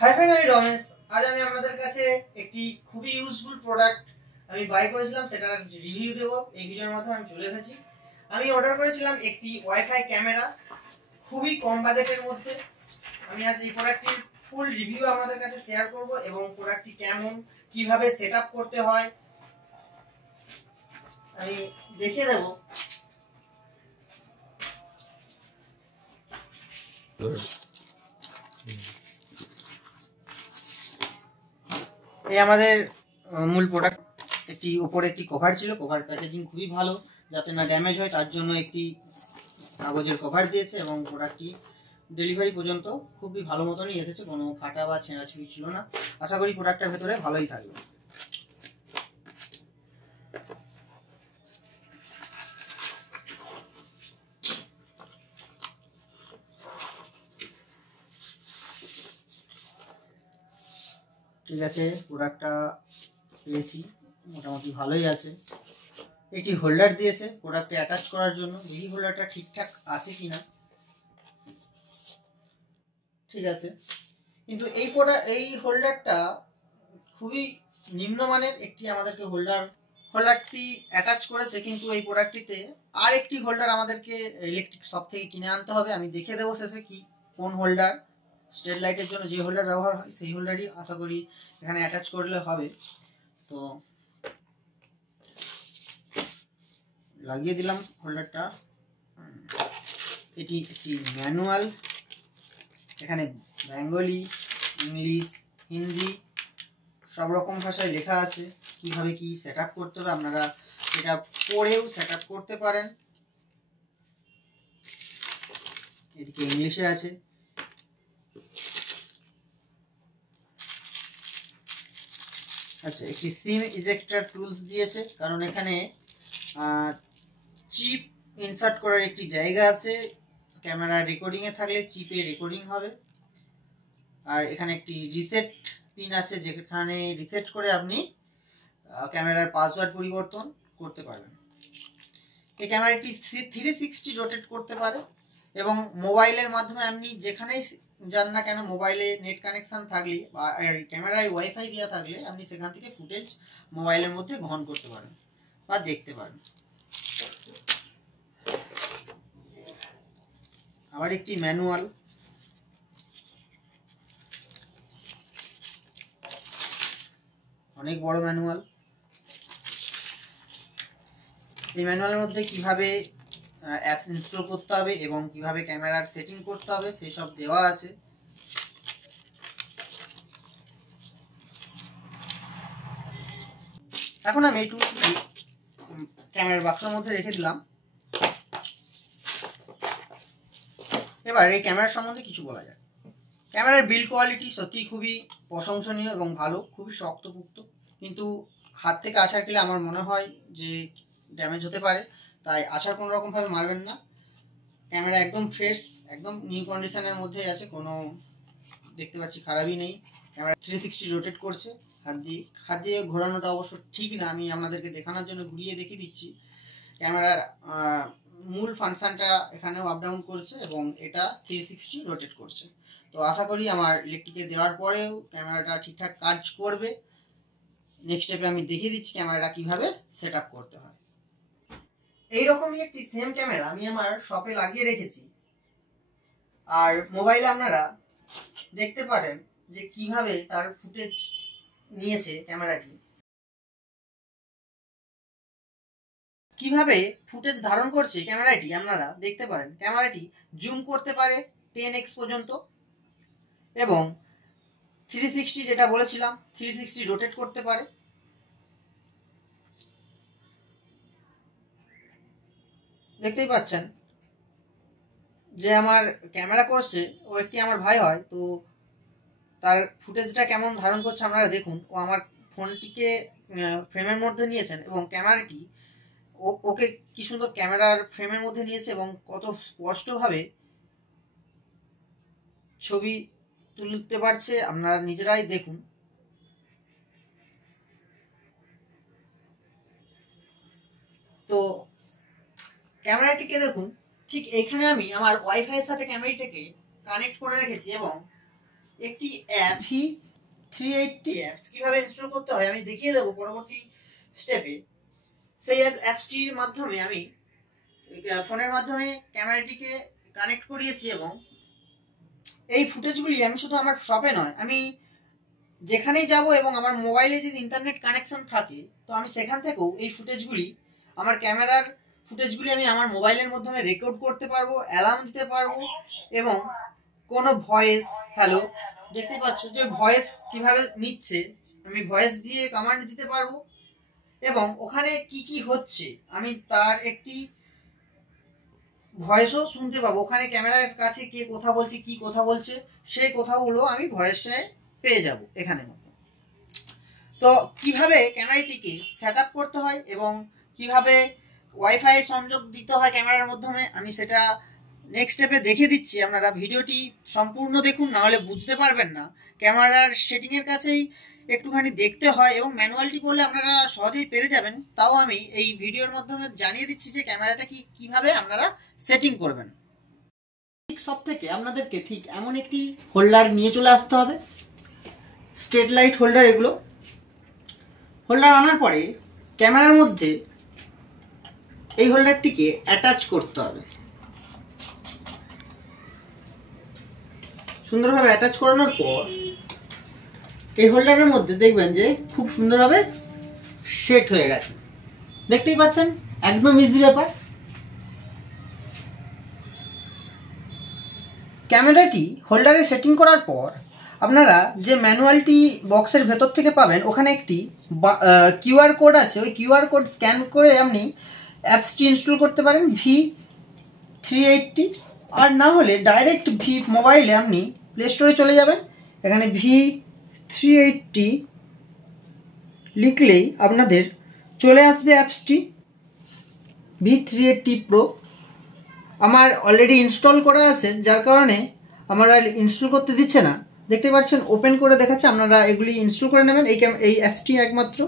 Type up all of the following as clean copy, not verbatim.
Hi friend, আমি রমেশ। আজ আমি আপনাদের কাছে একটি খুবই ইউজফুল প্রোডাক্ট আমি বাই করেছিলাম, সেটার রিভিউ দেবো এই ভিডিওর মাধ্যমে। আমি চলে এসেছি। আমি অর্ডার করেছিলাম একটি ওয়াইফাই ক্যামেরা, খুবই কম বাজেটের মধ্যে। আমি আজ এই প্রোডাক্টটির ফুল রিভিউ আপনাদের কাছে শেয়ার করব এবং প্রোডাক্টটি কেমন, কিভাবে সেট আপ করতে হয় আমি দেখিয়ে দেবো। এই আমাদের মূল প্রোডাক্ট। একটি উপরে একটি কভার ছিল, কভার প্যাকেজিং খুবই ভালো, যাতে না ড্যামেজ হয় তার জন্য একটি কাগজের কভার দিয়েছে এবং প্রোডাক্টটি ডেলিভারি পর্যন্ত খুবই ভালো মতনই এসেছে, কোনো ফাটা বা ছেঁড়াছিঁড়ি ছিল না। আশা করি প্রোডাক্টের ভেতরে ভালোই থাকবে। ঠিক আছে, প্রোডাক্টটা পেয়েছি, মোটামুটি ভালোই আছে। একটি হোল্ডার দিয়েছে প্রোডাক্টে অ্যাটাচ করার জন্য। এই হোল্ডারটা ঠিকঠাক আছে কিনা। ঠিক আছে, কিন্তু এই হোল্ডারটা খুবই নিম্নমানের একটি আমাদেরকে হোল্ডারটি অ্যাটাচ করেছে, কিন্তু এই প্রোডাক্টটিতে আর একটি হোল্ডার আমাদেরকে ইলেকট্রিক শপ থেকে কিনে আনতে হবে। আমি দেখে দেবো শেষে কি কোন হোল্ডার, স্ট্রিট লাইটের জন্য যে হোল্ডার ব্যবহার হয় সেই হোল্ডারই আশা করি এখানে অ্যাটাচ করলে হবে। তো লাগিয়ে দিলাম হোল্ডারটা। এটি একটি ম্যানুয়াল, এখানে বেঙ্গলি, ইংলিশ, হিন্দি সব রকম ভাষায় লেখা আছে কিভাবে কি সেট আপ করতে হবে। আপনারা এটা পড়েও সেট আপ করতে পারেন। এদিকে ইংলিশে আছে। আচ্ছা, একটি সিম ইজেক্টর টুলস দিয়েছে, কারণ এখানে চিপ ইনসার্ট করার একটি জায়গা আছে। ক্যামেরা রেকর্ডিংয়ে থাকলে চিপে রেকর্ডিং হবে। আর এখানে একটি রিসেট পিন আছে, যেখানে রিসেট করে আপনি ক্যামেরার পাসওয়ার্ড পরিবর্তন করতে পারবেন। এই ক্যামেরাটি 360 রোটেট করতে পারে এবং মোবাইলের মাধ্যমে আপনি যেখানেই যান না কেন, মোবাইলে নেট কানেকশন থাকলে বা ক্যামেরায় ওয়াইফাই দেওয়া থাকলে আপনি সেখান থেকে ফুটেজ মোবাইলের মধ্যে গ্রহণ করতে পারেন বা দেখতে পারেন। আবার একটি ম্যানুয়াল, অনেক বড় ম্যানুয়াল। এই ম্যানুয়ালের মধ্যে কিভাবে অ্যাপস ইনস্টল করতে হবে এবং কিভাবে ক্যামেরার সেটিং করতে হবে সেই সব দেওয়া আছে। এখন আমি এই টুলটি ক্যামেরার বাক্সের মধ্যে রেখে দিলাম। এবার এই ক্যামেরার সম্বন্ধে কিছু বলা যায়। ক্যামেরার বিল্ড কোয়ালিটি সত্যি খুবই প্রশংসনীয় এবং ভালো, খুবই শক্তপোক্ত, কিন্তু হাত থেকে আছাড় খেলে আমার মনে হয় যে ড্যামেজ হতে পারে, তাই আছাড় কোনো রকমভাবে মারবেন না। ক্যামেরা একদম ফ্রেশ, একদম নিউ কন্ডিশনের মধ্যেই আছে, কোনো দেখতে পাচ্ছি খারাপই নেই। ক্যামেরা 360 রোটেট করছে। হাত দিয়ে ঘোরানোটা অবশ্য ঠিক না, আমি আপনাদেরকে দেখানোর জন্য ঘুরিয়ে দেখিয়ে দিচ্ছি। ক্যামেরার মূল ফাংশনটা এখানেও আপ ডাউন করছে এবং এটা 360 রোটেট করছে। তো আশা করি আমার ইলেকট্রিকে দেওয়ার পরেও ক্যামেরাটা ঠিকঠাক কাজ করবে। নেক্সট স্টেপে আমি দেখিয়ে দিচ্ছি ক্যামেরাটা কিভাবে সেট আপ করতে হয়। এইরকমই একটি সেম ক্যামেরা আমি আমার শপে লাগিয়ে রেখেছি, আর মোবাইলে আপনারা দেখতে পারেন যে কিভাবে তার ফুটেজ নিয়েছে ক্যামেরাটি, কিভাবে ফুটেজ ধারণ করছে ক্যামেরাটি আপনারা দেখতে পারেন। ক্যামেরাটি জুম করতে পারে 10x পর্যন্ত এবং 360, যেটা বলেছিলাম 360 রোটেট করতে পারে। দেখতেই পাচ্ছেন যে আমার ক্যামেরা করছে, ও একটি আমার ভাই হয়, তো তার ফুটেজটা কেমন ধারণ করছে আপনারা দেখুন। ও আমার ফোনটিকে ফ্রেমের মধ্যে নিয়েছেন এবং ক্যামেরাটি ওকে কি সুন্দর ক্যামেরার ফ্রেমের মধ্যে নিয়েছে এবং কত স্পষ্টভাবে ছবি তুলতে পারছে আপনারা নিজেরাই দেখুন। তো ক্যামেরাটিকে দেখুন, ঠিক এখানে আমি আমার ওয়াইফাই এর সাথে ক্যামেরাটাকে কানেক্ট করে রেখেছি এবং একটি অ্যাপ V380 অ্যাপস কিভাবে ইনস্টল করতে হয় আমি দেখিয়ে দেবো পরবর্তী স্টেপে। সেই অ্যাপসটির মাধ্যমে আমি ফোনের মাধ্যমে ক্যামেরাটিকে কানেক্ট করিয়েছি এবং এই ফুটেজগুলি আমি শুধু আমার শপে নয়, আমি যেখানেই যাব এবং আমার মোবাইলে যদি ইন্টারনেট কানেকশন থাকে তো আমি সেখান থেকেও এই ফুটেজগুলি, আমার ক্যামেরার ফুটেজগুলি আমি আমার মোবাইলের মাধ্যমে রেকর্ড করতে পারবো, অ্যালার্ম দিতে পারবো এবং কোনো ভয়েস, হ্যালো দেখতেই পাচ্ছ যে ভয়েস কিভাবে নিচ্ছে, আমি ভয়েস দিয়ে কমান্ড দিতে পারবো এবং ওখানে কি কি হচ্ছে আমি তার একটি ভয়েসও শুনতে পাবো। ওখানে ক্যামেরার কাছে কে কথা বলছে, কি কথা বলছে, সেই কথাগুলো আমি ভয়েসে পেয়ে যাব এখানের মধ্যে। তো কিভাবে ক্যামেরাটিকে সেট আপ করতে হয় এবং কিভাবে ওয়াইফাই সংযোগ দিতে হয় ক্যামেরার মাধ্যমে আমি সেটা নেক্সট স্টেপে দেখে দিচ্ছি। আপনারা ভিডিওটি সম্পূর্ণ দেখুন, না হলে বুঝতে পারবেন না। ক্যামেরার সেটিংয়ের কাছেই একটুখানি দেখতে হয় এবং ম্যানুয়ালটি করলে আপনারা সহজেই পেরে যাবেন। তাও আমি এই ভিডিওর মাধ্যমে জানিয়ে দিচ্ছি যে ক্যামেরাটা কিভাবে আপনারা সেটিং করবেন। সব থেকে আপনাদেরকে ঠিক এমন একটি হোল্ডার নিয়ে চলে আসতে হবে, স্ট্রেট লাইট হোল্ডার। এগুলো হোল্ডার আনার পরে ক্যামেরার মধ্যে এই হোল্ডারটিকে অ্যাটাচ করতে হবে। সুন্দরভাবে অ্যাটাচ করানোর পর এই হোল্ডারের মধ্যে দেখবেন যে খুব সুন্দরভাবে সেট হয়ে গেছে, দেখতেই পাচ্ছেন, একদম ইজি ব্যাপার। ক্যামেরাটি হোল্ডারে সেটিং করার পর আপনারা যে ম্যানুয়ালটি বক্সের ভেতর থেকে পাবেন ওখানে একটি কিউআর কোড আছে, ওই কিউআর কোড স্ক্যান করে আপনি অ্যাপসটি ইনস্টল করতে পারেন V380, আর না হলে ডাইরেক্ট মোবাইলে আপনি প্লে স্টোরে চলে যাবেন, এখানে V380 লিখলেই আপনাদের চলে আসবে অ্যাপসটি V380 Pro। আমার অলরেডি ইনস্টল করা আছে, যার কারণে আমার আর ইনস্টল করতে দিচ্ছে না। দেখতে পাচ্ছেন ওপেন করে দেখাচ্ছে, আপনারা এগুলি ইনস্টল করে নেবেন। এই অ্যাপসটি একমাত্র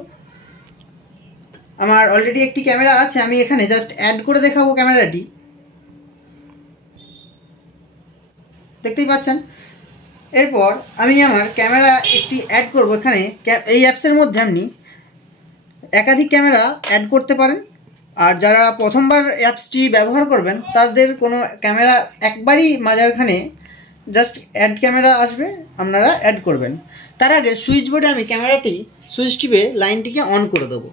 আমার অলরেডি একটি ক্যামেরা আছে, আমি এখানে জাস্ট অ্যাড করে দেখাবো ক্যামেরাটি, দেখতেই পাচ্ছেন। এরপর আমি আমার ক্যামেরা একটি অ্যাড করব এখানে। এই অ্যাপসের মধ্যে আপনি একাধিক ক্যামেরা অ্যাড করতে পারেন, আর যারা প্রথমবার অ্যাপসটি ব্যবহার করবেন তাদের কোনো ক্যামেরা একবারই মাঝখানে জাস্ট অ্যাড ক্যামেরা আসবে, আপনারা অ্যাড করবেন। তার আগে সুইচ বোর্ডে আমি ক্যামেরাটি সুইচ টিপে লাইনটিকে অন করে দেবো।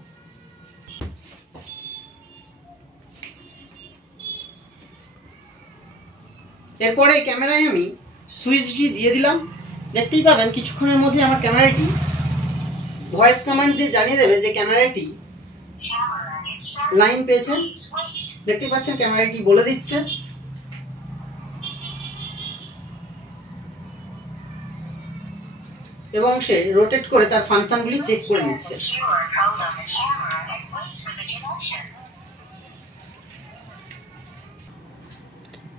এরপরে ক্যামেরায় আমি সুইচটি দিয়ে দিলাম, দেখতেই পাবেন কিছুক্ষণের মধ্যে আমার ক্যামেরাটি ভয়েস কমান্ড দিয়ে জানিয়ে দেবে যে ক্যামেরাটি লাইন পেয়েছে। দেখতেই পাচ্ছেন ক্যামেরাটি বলে দিচ্ছে। এবং সে রোটেট করে তার ফাংশনগুলি চেক করে নিচ্ছে।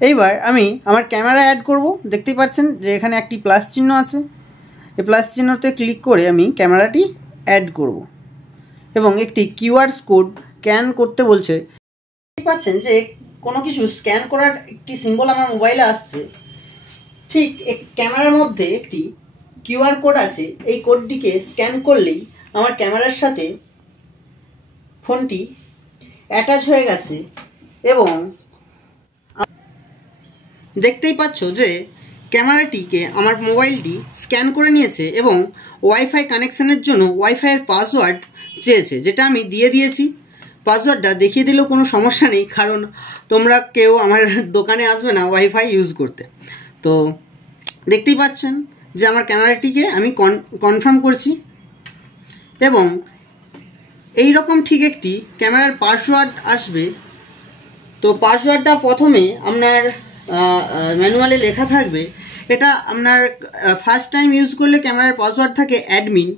এইবার আমি আমার ক্যামেরা অ্যাড করব। দেখতেই পাচ্ছেন যে এখানে একটি প্লাস চিহ্ন আছে, এই প্লাস চিহ্নতে ক্লিক করে আমি ক্যামেরাটি অ্যাড করব এবং একটি কিউআর কোড স্ক্যান করতে বলছে। দেখতে পাচ্ছেন যে কোনো কিছু স্ক্যান করার একটি সিম্বল আমার মোবাইলে আসছে। ঠিক ক্যামেরার মধ্যে একটি কিউআর কোড আছে, এই কোডটিকে স্ক্যান করলেই আমার ক্যামেরার সাথে ফোনটি অ্যাটাচ হয়ে গেছে এবং দেখতেই পাচ্ছ যে ক্যামেরাটিকে আমার মোবাইলটি স্ক্যান করে নিয়েছে এবং ওয়াইফাই কানেকশানের জন্য ওয়াইফাইয়ের পাসওয়ার্ড চেয়েছে, যেটা আমি দিয়ে দিয়েছি। পাসওয়ার্ডটা দেখিয়ে দিলেও কোনো সমস্যা নেই, কারণ তোমরা কেউ আমার দোকানে আসবে না ওয়াইফাই ইউজ করতে। তো দেখতেই পাচ্ছেন যে আমার ক্যামেরাটিকে আমি কনফার্ম করছি এবং এই রকম ঠিক একটি ক্যামেরার পাসওয়ার্ড আসবে। তো পাসওয়ার্ডটা প্রথমে আপনার ম্যানুয়ালে লেখা থাকবে। এটা আপনার ফার্স্ট টাইম ইউজ করলে ক্যামেরার পাসওয়ার্ড থাকে অ্যাডমিন।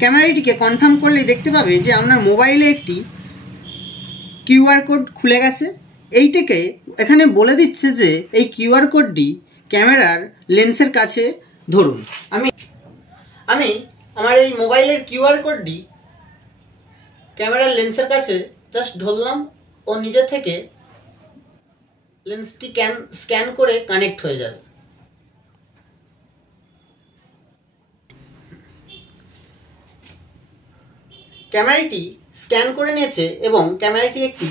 ক্যামেরাটিকে কনফার্ম করলেই দেখতে পাবে যে আপনার মোবাইলে একটি কিউআর কোড খুলে গেছে। এইটাকে এখানে বলে দিচ্ছে যে এই কিউআর কোডটি ক্যামেরার লেন্সের কাছে ধরুন। আমি আমার এই মোবাইলের কিউআর কোডটি ক্যামেরার লেন্সের কাছে জাস্ট ধরলাম ও নিজে থেকে লেন্সটি স্ক্যান করে কানেক্ট হয়ে যাবে। ক্যামেরাটি স্ক্যান করে নিয়েছে এবং ক্যামেরাটি একটি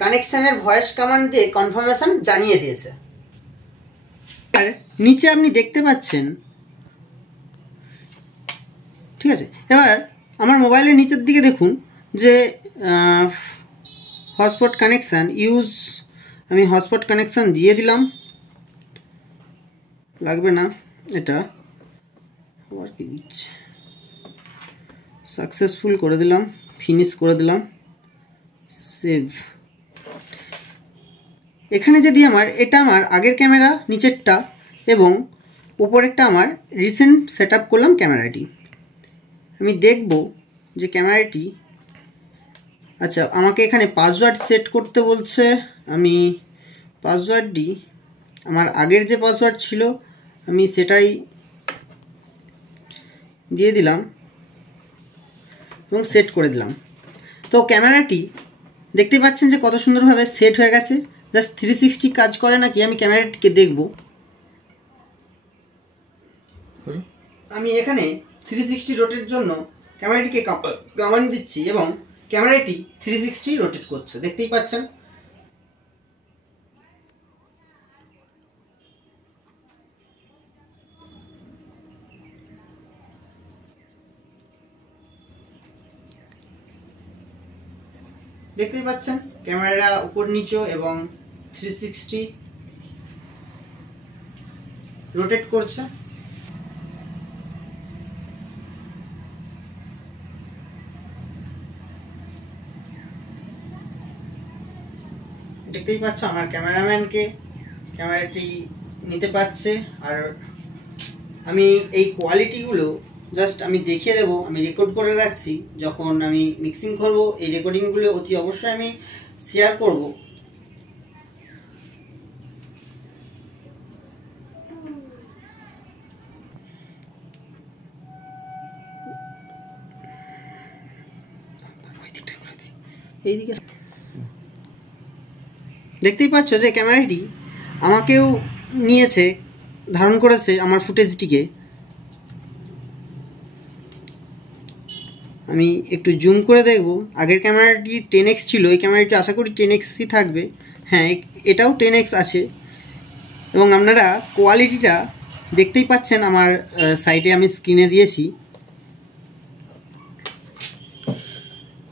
কানেকশনের ভয়েস কমান্ড দিয়ে কনফার্মেশন জানিয়ে দিয়েছে। আর নিচে আপনি দেখতে পাচ্ছেন, ঠিক আছে। এবার আমার মোবাইলের নিচের দিকে দেখুন যে হটস্পট কানেকশান ইউজ, আমি হটস্পট কানেকশান দিয়ে দিলাম, লাগবে না এটা, আবার কি দিচ্ছে, সাকসেসফুল করে দিলাম, ফিনিশ করে দিলাম, সেভ। এখানে যদি এটা আমার আগের ক্যামেরা নিচেরটা এবং উপরেরটা আমার রিসেন্ট সেট আপ করলাম ক্যামেরাটি। আমি দেখব যে ক্যামেরাটি, আচ্ছা আমাকে এখানে পাসওয়ার্ড সেট করতে বলছে। আমি পাসওয়ার্ডটি আমার আগের যে পাসওয়ার্ড ছিল আমি সেটাই দিয়ে দিলাম এবং সেট করে দিলাম। তো ক্যামেরাটি দেখতে পাচ্ছেন যে কত সুন্দরভাবে সেট হয়ে গেছে। জাস্ট 360 কাজ করে নাকি আমি ক্যামেরাটিকে দেখব। আমি এখানে 360 রোটের জন্য ক্যামেরাটিকে কমান্ড দিচ্ছি এবং ক্যামেরাটি 360 রোটেট করছে, দেখতেই পাচ্ছেন। দেখতেই পাচ্ছেন ক্যামেরা উপর নিচে এবং 360 রোটেট করছে। দেখতেই পাচ্ছ আমার ক্যামেরাম্যানকে ক্যামেরাটি নিতে পারছে। আর আমি এই কোয়ালিটিগুলো জাস্ট আমি দেখিয়ে দেবো, আমি রেকর্ড করে রাখছি। যখন আমি মিক্সিং করব এই রেকর্ডিংগুলো অতি অবশ্যই আমি শেয়ার করব। এইদিকে দেখতেই পাচ্ছ যে ক্যামেরাটি আমাকেও নিয়েছে, ধারণ করেছে আমার ফুটেজটিকে। আমি একটু জুম করে দেখব। আগের ক্যামেরাটি 10x ছিল, এই ক্যামেরাটি আশা করি 10xই থাকবে। হ্যাঁ, এটাও 10x আছে এবং আপনারা কোয়ালিটিটা দেখতেই পাচ্ছেন। আমার সাইটে আমি স্ক্রিনে দিয়েছি।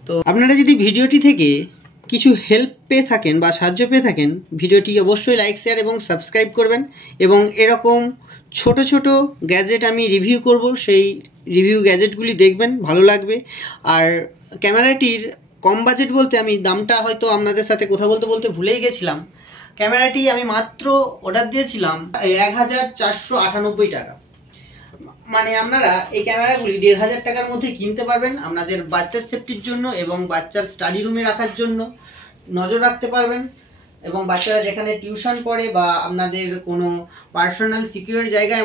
তো আপনারা যদি ভিডিওটি থেকে কিছু হেল্প পেয়ে থাকেন বা সাহায্য পেয়ে থাকেন, ভিডিওটি অবশ্যই লাইক, শেয়ার এবং সাবস্ক্রাইব করবেন। এবং এরকম ছোট ছোট গ্যাজেট আমি রিভিউ করব, সেই রিভিউ গ্যাজেটগুলি দেখবেন, ভালো লাগবে। আর ক্যামেরাটির কম বাজেট বলতে আমি দামটা হয়তো আপনাদের সাথে কথা বলতে বলতে ভুলেই গেছিলাম। ক্যামেরাটি আমি মাত্র অর্ডার দিয়েছিলাম 1498 টাকা। মানে আপনারা এই ক্যামেরাগুলি 1500 টাকার মধ্যে কিনতে পারবেন। আপনাদের বাচ্চার সেফটির জন্য এবং বাচ্চার স্টাডি রুমে রাখার জন্য নজর রাখতে পারবেন। এবং বাচ্চারা যেখানে টিউশন পড়ে বা আপনাদের কোনো পার্সোনাল সিকিউর জায়গায়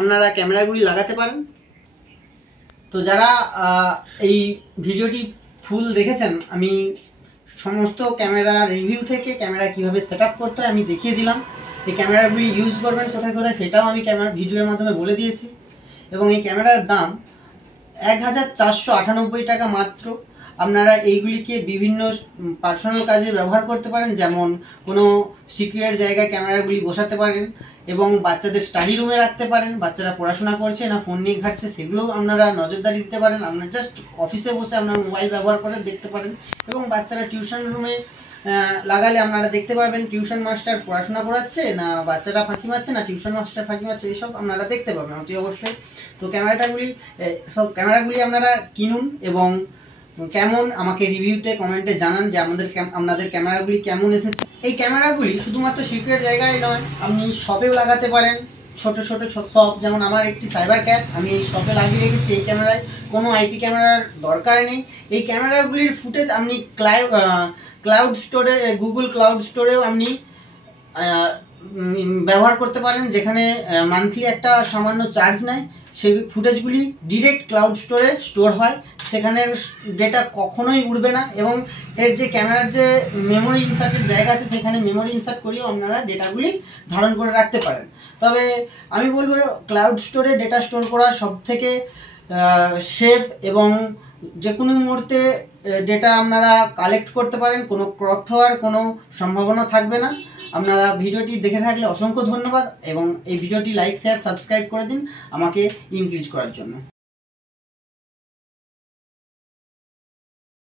আপনারা ক্যামেরাগুলি লাগাতে পারেন। তো যারা এই ভিডিওটি ফুল দেখেছেন, আমি সমস্ত ক্যামেরা রিভিউ থেকে ক্যামেরা কিভাবে সেট আপ করতে হয় আমি দেখিয়ে দিলাম। এই ক্যামেরাগুলি ইউজ করবেন কোথায় কোথায় সেটাও আমি ভিডিওর মাধ্যমে বলে দিয়েছি। এবং এই ক্যামেরার দাম 1498 টাকা মাত্র। আপনারা এইগুলিকে বিভিন্ন পার্সোনাল কাজে ব্যবহার করতে পারেন, যেমন কোনো সিকিউর জায়গায় ক্যামেরাগুলি বসাতে পারেন এবং বাচ্চাদের স্টাডি রুমে রাখতে পারেন। বাচ্চারা পড়াশোনা করছে না ফোন নিয়ে ঘাটছে, সেগুলোও আপনারা নজরদারি দিতে পারেন। আপনারা জাস্ট অফিসে বসে আপনার মোবাইল ব্যবহার করে দেখতে পারেন। এবং বাচ্চারা টিউশন রুমে লাগালে আপনারা দেখতে পাবেন টিউশন মাস্টার পড়াশোনা করাচ্ছে না বাচ্চারা ফাঁকি মারছে না টিউশন মাস্টার ফাঁকি মারছে, এইসব আপনারা দেখতে পাবেন অতি অবশ্যই। তো ক্যামেরাগুলি আপনারা কিনুন এবং কেমন আমাকে রিভিউতে কমেন্টে জানান যে আপনাদের ক্যামেরাগুলি কেমন এসেছে। এই ক্যামেরাগুলি শুধুমাত্র সিকিউর জায়গায় নয়, আপনি শপেও লাগাতে পারেন। ছোট ছোট শপ, যেমন আমার একটি সাইবার ক্যাফ আমি এই শপে লাগিয়ে রেখেছি। এই ক্যামেরায় কোনো আইপি ক্যামেরার দরকার নেই। এই ক্যামেরাগুলির ফুটেজ আপনি ক্লাউড স্টোরে, গুগল ক্লাউড স্টোরেও আপনি ব্যবহার করতে পারেন, যেখানে মান্থলি একটা সামান্য চার্জ নেয়। সেই ফুটেজগুলি ডিরেক্ট ক্লাউড স্টোরে স্টোর হয়, সেখানের ডেটা কখনোই উড়বে না। এবং এর যে ক্যামেরার যে মেমোরি ইনসার্টের জায়গা আছে, সেখানে মেমোরি ইনসার্ট করেও আপনারা ডেটাগুলি ধারণ করে রাখতে পারেন। তবে আমি বলবো ক্লাউড স্টোরে ডেটা স্টোর করা সব থেকে সেফ, এবং যে কোনো মুহূর্তে ডেটা আপনারা কালেক্ট করতে পারেন, কোনো ক্রপ্ট হওয়ার কোনো সম্ভাবনা থাকবে না। আপনারা ভিডিওটি দেখে থাকলে অসংখ্য ধন্যবাদ, এবং এই ভিডিওটি লাইক, শেয়ার, সাবস্ক্রাইব করে দিন আমাকে ইনক্রিজ করার জন্য।